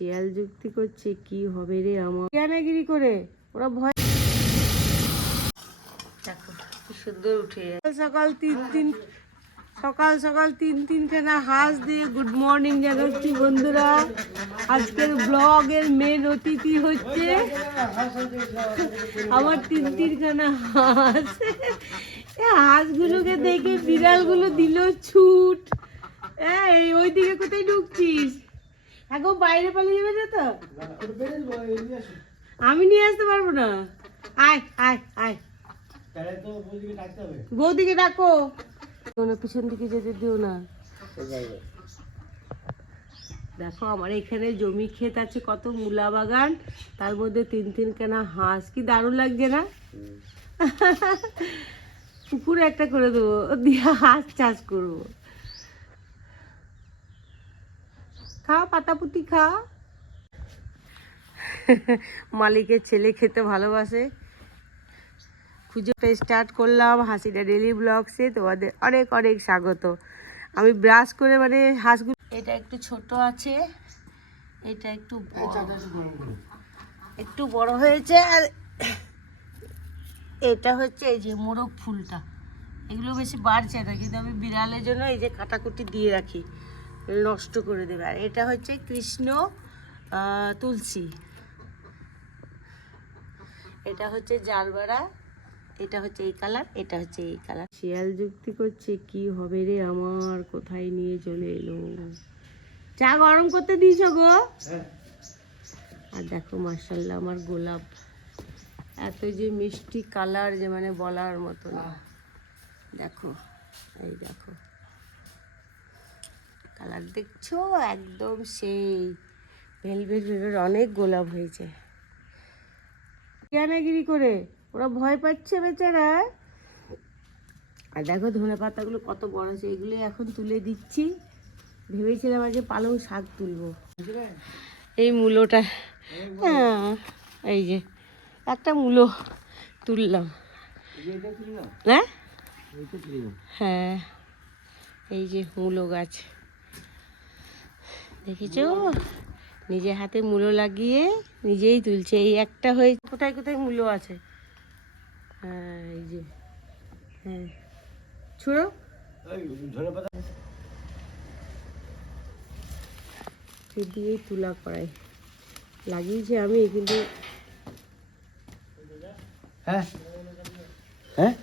শিয়াল যুক্তি করছে কি হবে রে আমার জ্ঞানাগিরি করে ওরা ভয়। দেখো কি সুন্দর উঠে সকাল সকাল তিনখানা হাঁস দিয়ে গুড মর্নিং জানাচ্ছি বন্ধুরা। আজকের ব্লগের মেন অতিথি হচ্ছে আমার তিনখানা হাঁস। হাঁসগুলোকে দেখে বিড়ালগুলো দিল ছুট। এই ওইদিকে কোথায় ঢুকছিস? এখন বাইরে পালিয়ে যাবে তো, আমি নিয়ে আসতে পারবো না। আয় আয় আয়, বৌদিকে ডাকো। পিছন দিকে যেতে দিও না। দেখো আমার এখানে জমি ক্ষেত আছে, কত মূলা বাগান, তার মধ্যে তিনখানা হাঁস। কি দারুণ লাগছে না? পুকুর একটা করে দেবো, দিয়ে হাঁস চাষ করবো। খা পাতাপুতি খা। মালিকের ছেলে খেতে ভালোবাসে। পুজোটা স্টার্ট করলাম হাসিটা ডেলি ব্লগসে, তোমাদের অনেক অনেক স্বাগত। আমি ব্রাশ করে মানে হাঁসগুলো, এটা একটু ছোট আছে, এটা একটু বড় হয়েছে, আর এটা হচ্ছে এই যে মোরগ ফুলটা। এগুলো বেশি বাড়ছে না, কিন্তু আমি বিড়ালের জন্য এই যে কাটাকুটি দিয়ে রাখি, নষ্ট করে দেবে। আর এটা হচ্ছে কৃষ্ণ তুলসী, এটা হচ্ছে জারবারা, এটা হচ্ছে এই কালার, এটা হচ্ছে এই কালার। শিয়াল যুক্তি করছে কি হবে রে আমার, কোথায় নিয়ে চলে এলো। চা গরম করতে দিয়েছ গো? আর দেখো মাশাআল্লাহ আমার গোলাপ এত যে মিষ্টি কালার, যে মানে বলার মতো না। দেখো এই দেখো কালার দেখছো, একদম সেই ভেলভেট ভেলভেট। অনেক গোলাপ হয়েছে। জ্ঞানাগিরি করে ওরা ভয় পাচ্ছে বেচারা। আর দেখো ধনে পাতাগুলো কত বড় আছে, এগুলো এখন তুলে দিচ্ছি। ভেবেছিলাম আজকে পালং শাক তুলবো। এই মূলোটা, হ্যাঁ এই যে একটা মূলো তুললাম। হ্যাঁ হ্যাঁ, এই যে মূলো গাছ দেখেছো, নিজে হাতে মূলো লাগিয়ে নিজেই তুলছে। এই একটা হয়ে কোথায় কোথায় মূলো আছে। হ্যাঁ এই যে, হ্যাঁ ছুড়ো। দিয়েই তুলা করাই লাগিয়েছি আমি, কিন্তু হ্যাঁ হ্যাঁ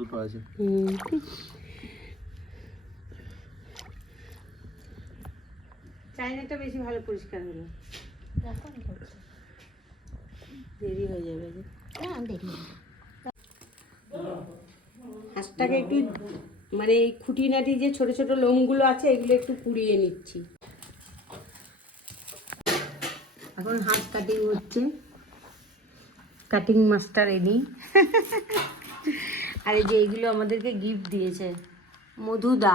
দুটো আছে। চাইনাটা বেশি ভালো পরিষ্কার হলো, দেরি হয়ে যাবে। হাঁসটাকে একটু মানে এই খুঁটিনাটি যে ছোট ছোট লোমগুলো আছে, এগুলো একটু পুড়িয়ে নিচ্ছি। এখন হাঁস কাটিং হচ্ছে, কাটিং মাস্টার এনি। আর এই যে এইগুলো আমাদেরকে গিফট দিয়েছে মধুদা,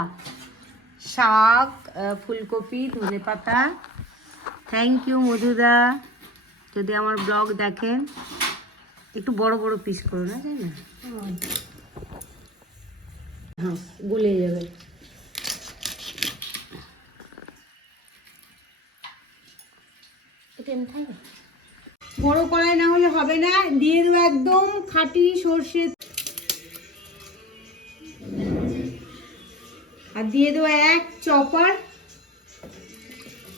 শাক, ফুলকপি, ধনেপাতা। থ্যাংক ইউ মধুদা। যদি আমার ব্লগ দেখেন একটু বড় বড় পিস করো না, তাই না? হ্যাঁ গলে যাবে। বড় কড়াই না হলে হবে না, দিয়ে দেবো একদম খাঁটি সর্ষে, আর দিয়ে দেবো এক চপার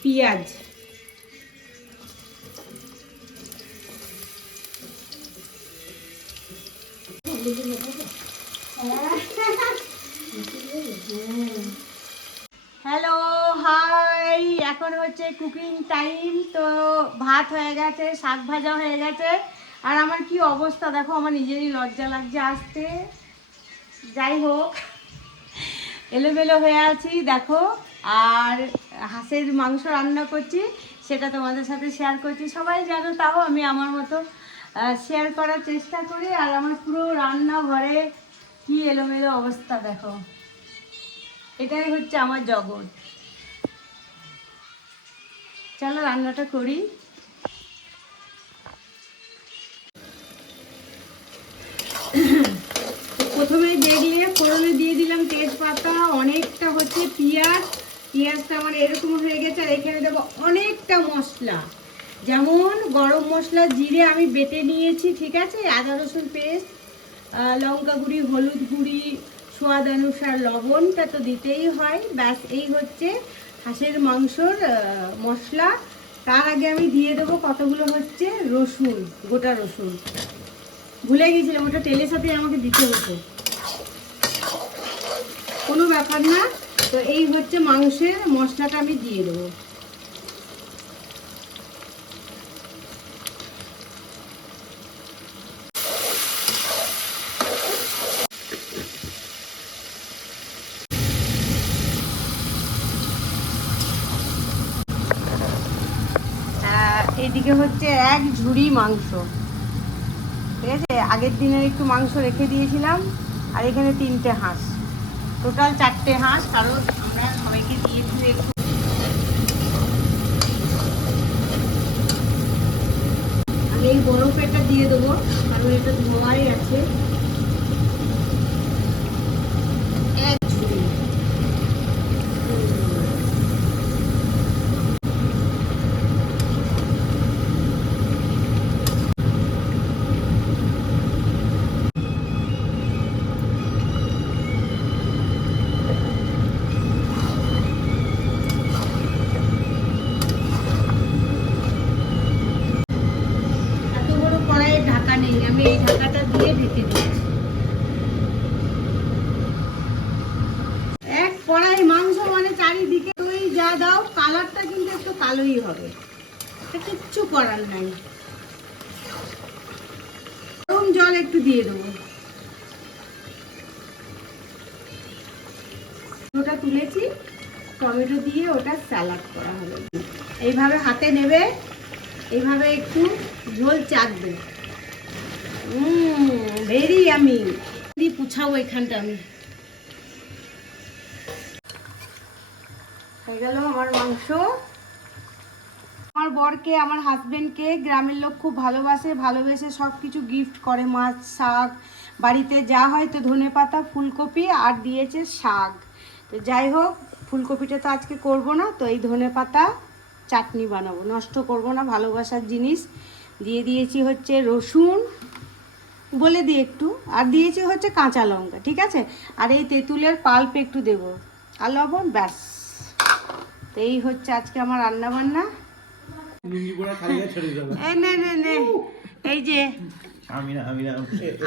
পেঁয়াজ। হ্যালো হাই, এখন হচ্ছে কুকিং টাইম। তো ভাত হয়ে গেছে, শাক ভাজা হয়ে গেছে, আর আমার কি অবস্থা দেখো, আমার নিজেরই লজ্জা লাগছে আসতে। যাই হোক, এলোমেলো হয়ে আছি দেখো। আর হাঁসের মাংস রান্না করছি, সেটা তোমাদের সাথে শেয়ার করছি। সবাই জানো, তাও আমি আমার মতো শেয়ার করার চেষ্টা করি। আর আমার পুরো রান্নাঘরে কি এলোমেলো অবস্থা দেখো। এটাই হচ্ছে আমার জগৎ। চলো রান্নাটা করি। প্রথমে ফোড়নে দিয়ে দিলাম তেজপাতা, অনেকটা হচ্ছে পেঁয়াজটা আমার এরকম হয়ে গেছে। আর এখানে দেবো অনেকটা মশলা, যেমন গরম মশলা, জিরে আমি বেটে নিয়েছি, ঠিক আছে, আদা রসুন পেস্ট, লঙ্কা গুঁড়ি, হলুদ গুঁড়ি, স্বাদ অনুসার লবণটা তো দিতেই হয়। ব্যাস, এই হচ্ছে হাঁসের মাংসর মশলা। তার আগে আমি দিয়ে দেবো কতগুলো হচ্ছে রসুন, গোটা রসুন। ভুলে গেছিলাম, ওটা তেলের সাথে আমাকে দিতে হতো, কোনো ব্যাপার না। তো এই হচ্ছে মাংসের মশলাটা আমি দিয়ে দেবো। এদিকে হচ্ছে এক ঝুড়ি মাংস, ঠিক আছে, আগের দিনের একটু মাংস রেখে দিয়েছিলাম। আর এখানে 3টে হাঁস, টোটাল 4টে হাঁস, কারণ আমরা সবাইকে দিয়ে ধুয়ে একটু। আমি এই বড় পেটটা দিয়ে দেবো, কারণ এটা ধোয়াই আছে। এক ঝুড়ি। এত বড় কড়াইয়ের ঢাকা নেই, আমি এই ঢাকাটা দিয়ে ঢেকে দিচ্ছি। এক কড়াই মাংস মানে চারিদিকে তুই যা দাও, কালারটা কিন্তু একটু কালোই হবে, কিচ্ছু করার নাই। গরম জল একটু দিয়ে দেবো। ওটা তুলেছি, টমেটো দিয়ে ওটা স্যালাড করা হবে। এইভাবে হাতে নেবে, এইভাবে একটু ঝোল চাকবে। ভেরি আমি পুছাবো এখানটা। আমি হয়ে গেল আমার মাংস। আমার বরকে, আমার হাজবেন্ডকে গ্রামের লোক খুব ভালোবেসে সব কিছু গিফট করে, মাছ, শাক, বাড়িতে যা হয় তো ধনেপাতা, ফুলকপি আর দিয়েছে শাক। তো যাই হোক, ফুলকপিটা তো আজকে করব না, তো এই ধনেপাতা চাটনি বানাবো, নষ্ট করব না, ভালোবাসার জিনিস। দিয়ে দিয়েছি হচ্ছে রসুন, বলে দিই একটু, আর দিয়েছি হচ্ছে কাঁচা লঙ্কা, ঠিক আছে, আর এই তেঁতুলের পাল্প একটু দেবো, আর লবণ, ব্যাস। তো এই হচ্ছে আজকে আমার রান্না বান্না। এই যে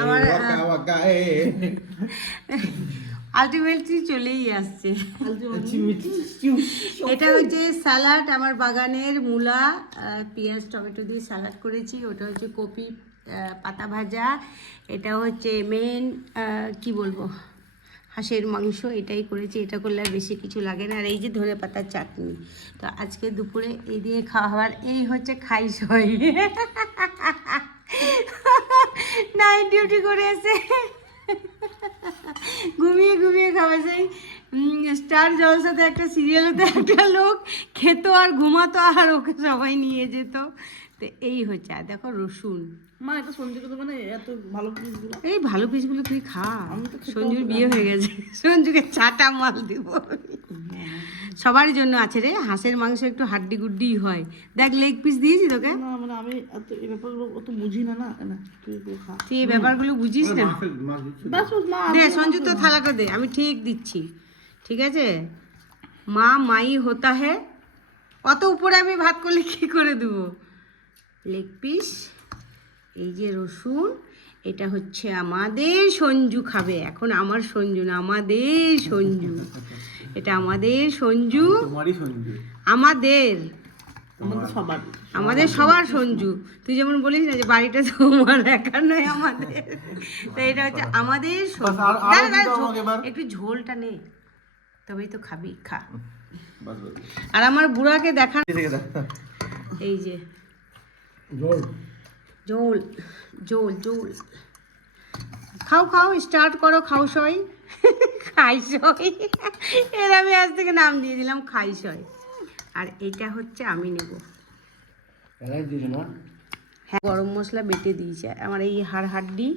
আমার আলটিমেটলি চলেই আসছে। এটা হচ্ছে স্যালাড, আমার বাগানের মূলা, পেঁয়াজ, টমেটো দিয়ে স্যালাড করেছি। ওটা হচ্ছে কপি পাতা ভাজা। এটা হচ্ছে মেন কি বলবো, হাঁসের মাংস, এটাই করেছি। এটা করলে আর বেশি কিছু লাগে না। আর এই যে ধনেপাতার চাটনি। তো আজকে দুপুরে এই দিয়ে খাওয়া হওয়ার, এই হচ্ছে খাইসই। নাইট ডিউটি করে এসে ঘুমিয়ে খাওয়া যায়। স্টার জলসাতে একটা সিরিয়ালেতে একটা লোক খেত আর ঘুমাতো, আর ওকে সবাই নিয়ে যেত। তো এই হচ্ছে। আর দেখো রসুন, মা এটা সঞ্জুকে দেবে না, এত ভালো পিসগুলো। এই ভালো পিসগুলো তুই খা, সঞ্জুর বিয়ে হয়ে গেছে, সঞ্জুকে চাটা মাল দিব। সবার জন্য আছে রে, হাঁসের মাংস একটু হাড্ডি গুড্ডি হয়। দেখ লেগ পিস দিয়েছি তোকে। না মানে আমি এত এই ব্যাপারগুলো অত বুঝি না, না না তুই এই ব্যাপারগুলো বুঝিস না। দে সঞ্জু তো থালাটা দে, আমি ঠিক দিচ্ছি, ঠিক আছে। মা মাই হতা হে, অত উপরে আমি ভাত করলে কি করে দেবো। লেগ পিস, এই যে রসুন, এটা হচ্ছে আমাদের সঞ্জু খাবে এখন। আমার সঞ্জু না, আমাদের সঞ্জু, এটা আমাদের সঞ্জু, আমাদের সবার সঞ্জু। তুই যেমন বলিস না যে বাড়িটা তোমার একার নয়, আমাদের। তো এটা হচ্ছে আমাদের একটু ঝোলটা নে, তবেই তো খাবি, খা। আর আমার বুড়াকে দেখা, এই যে ঝোল ঝোল ঝোল ঝোল। খাও স্টার্ট করো, খাও সবাই। খাইসই, এর আমি আজ থেকে নাম দিয়ে দিলাম খাইসই। আর এটা হচ্ছে আমি নেব। হ্যাঁ, গরম মশলা বেটে দিয়েছে আমার। এই হাড্ডি,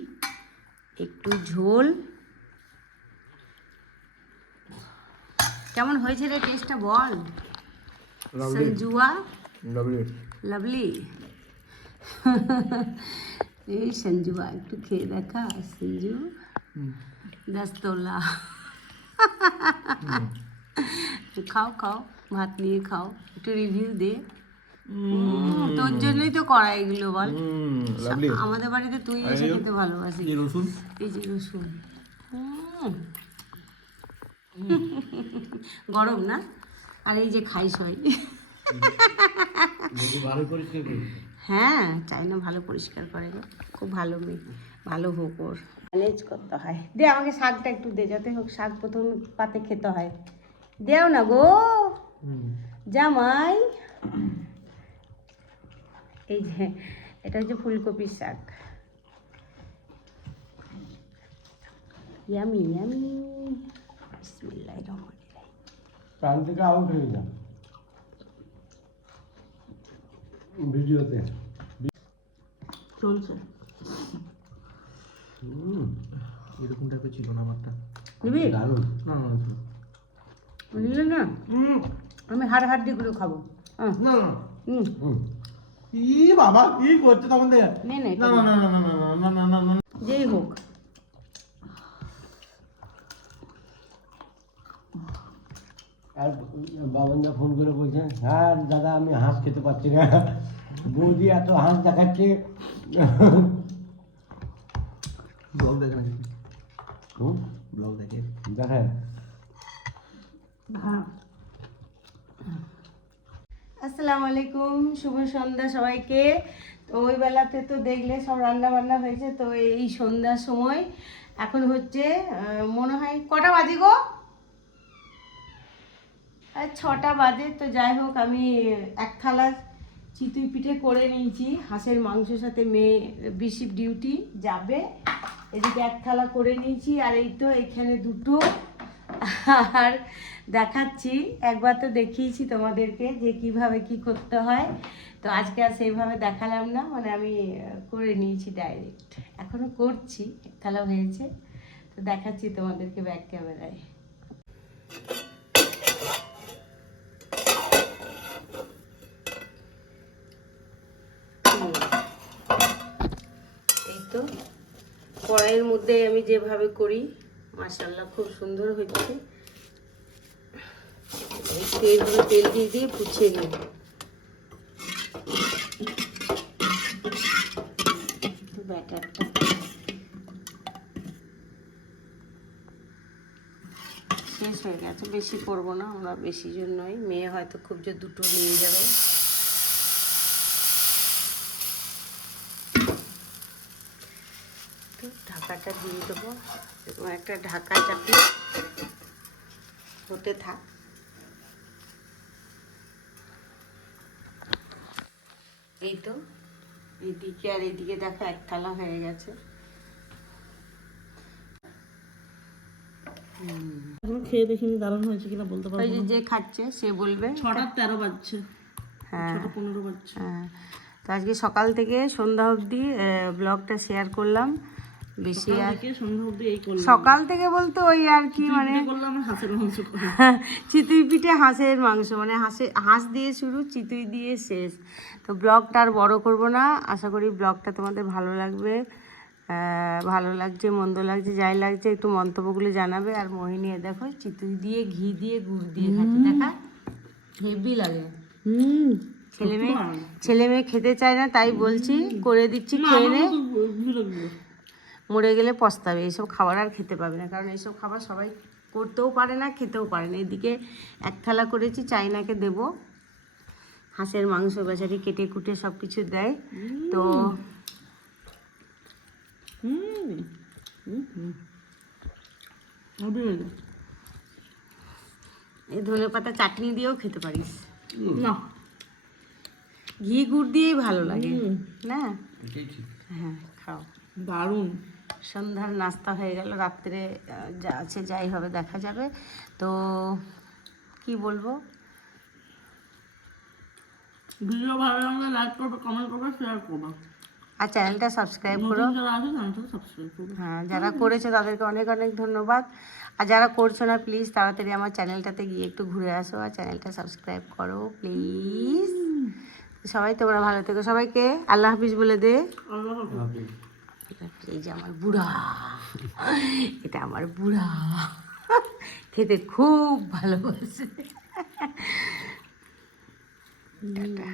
একটু ঝোল। কেমন হয়েছে রে টেস্টটা বল সঞ্জুয়া? লাভলি। এই সঞ্জুয়া একটু খেয়ে দেখা। সঞ্জু দস্তলা। খাও খাও, ভাত নিয়ে খাও, একটু রিভিউ দে। তোর জন্যই তো করা এগুলো বল। আমাদের বাড়িতে তুই এসে খেতে ভালোবাসিস। এই যে রসুন, গরম না? আর এই যে খাইসই। হ্যাঁ, চাই না ভালো পরিষ্কার করে গো, খুব ভালো মেয়ে, ভালো হোক ওর। ম্যানেজ করতে হয়। দে আমাকে শাকটা একটু দে, যাতে হোক শাক প্রথম পাতে খেতে হয়। দেও না গো জামাই। এই যে এটা হচ্ছে ফুলকপির শাক। Yummy yummy. বিসমিল্লাহির রহমানির রহিম। কাল থেকে আউট হয়ে যা ভিডিওতে চলছে। এরকম টাইপের ছিল না আমারটা। নিবি? দারুণ। না না নিলে না, আমি হাড্ডিগুলো খাবো। না না হুম, ই বাবা কি করছে তখন থেকে? নে নে, না না না না না না না না না না যেই হোক। আর বাবনদা ফোন করে বলছেন, হ্যাঁ দাদা আমি হাঁস খেতে পারছি না, বৌদি এত হাঁস দেখাচ্ছে। ব্লগ দেখে নাকি? হুম, ব্লগ দেখে দেখেন। হ্যাঁ, আসসালামু আলাইকুম, শুভ সন্ধ্যা সবাইকে। তো ওই বেলাতে তো দেখলে সব রান্না বান্না হয়েছে। তো এই সন্ধ্যার সময় এখন হচ্ছে মনে হয় কটা বাজে গো? 6টা বাজে। তো যাই হোক, আমি এক থালা চিতুই পিঠে করে নিয়েছি। হাঁসের মাংসের সাথে মেয়ে বিশিপ ডিউটি যাবে, এদিকে এক থালা করে নিয়েছি। আর এই তো এখানে দুটো। আর দেখাচ্ছি, একবার তো দেখিয়েছি তোমাদেরকে যে কিভাবে কি করতে হয়। তো আজকে আর সেইভাবে দেখালাম না, মানে আমি করে নিয়েছি ডাইরেক্ট। এখনো করছি, এক থালা হয়েছে। তো দেখাচ্ছি তোমাদেরকে ব্যাক ক্যামেরায়। এই তো কড়াইয়ের মধ্যে আমি যেভাবে করি, মাশাআল্লাহ খুব সুন্দর হচ্ছে। তেল দিয়ে দিয়ে পুছিয়ে নিই। ব্যাটারটা শেষ হয়ে গেছে, বেশি করবো না আমরা, বেশি জন্যই। মেয়ে হয়তো খুব যে দুটো নিয়ে যাবে। তো ঢাকাটা দিয়ে দেবো, এরকম একটা ঢাকা চাপিয়ে হতে থাক। এই তো এদিকে আর এদিকে দেখো এক থালা হয়ে গেছে। এখন খেয়ে দেখিনি দারুণ হয়েছে কিনা বলতে ওই পারবো না। যে খাচ্ছে সে বলবে। 6:13 বাজছে। হ্যাঁ 6:15 বাজছে। হ্যাঁ। তো আজকে সকাল থেকে সন্ধ্যা অবধি ব্লগটা শেয়ার করলাম। বেশি আর থেকে সন্ধ্যা অবধি এই করলাম। সকাল থেকে বলতে ওই আর কি, মানে চিতুই করলাম আর হাঁসের মাংস করলাম। চিতুই পিঠে হাঁসের মাংস, মানে হাঁস দিয়ে শুরু, চিতুই দিয়ে শেষ। তো ব্লগটা আর বড় করব না। আশা করি ব্লগটা তোমাদের ভালো লাগবে। ভালো লাগছে মন্দ লাগছে যাই লাগছে একটু মন্তব্যগুলো জানাবে। আর মোহিনী দেখো চিতুই দিয়ে ঘি দিয়ে গুড় দিয়ে খাচ্ছে, দেখা হেভি লাগে। ছেলে মেয়ে খেতে চায় না, তাই বলছি করে দিচ্ছি, খেয়ে নে। মরে গেলে পস্তাবে, এইসব খাবার আর খেতে পাবে না। কারণ এইসব খাবার সবাই করতেও পারে না, খেতেও পারে না। এদিকে এক থালা করেছি, চাইনাকে দেব। হাঁসের মাংস বেচারি কেটে কুটে সব কিছু দেয়। তো এই ধনেপাতা চাটনি দিয়েও খেতে পারিস। না, ঘি গুড় দিয়েই ভালো লাগে না? হ্যাঁ খাও। দারুণ। সন্ধ্যার নাস্তা হয়ে গেল, রাত্রে যা আছে যাই হবে দেখা যাবে। তো কি বলবো, ভিডিও ভালো লাগলে লাইক করবে, কমেন্ট করবে, শেয়ার করবে। আর চ্যানেলটা সাবস্ক্রাইব করো। নতুন যারা আছে চ্যানেলটা সাবস্ক্রাইব করবে। হ্যাঁ, যারা করেছে তাদেরকে অনেক অনেক ধন্যবাদ। আর যারা করছো না প্লিজ তাড়াতাড়ি আমার চ্যানেলটাতে গিয়ে একটু ঘুরে আসো আর চ্যানেলটা সাবস্ক্রাইব করো প্লিজ। সবাই তোমরা ভালো থেকো, সবাইকে আল্লাহ হাফিজ বলে দে। আল্লাহ হাফেজ। এই যে আমার বুড়া, এটা আমার বুড়া, খেতে খুব ভালোবাসে। টাটা।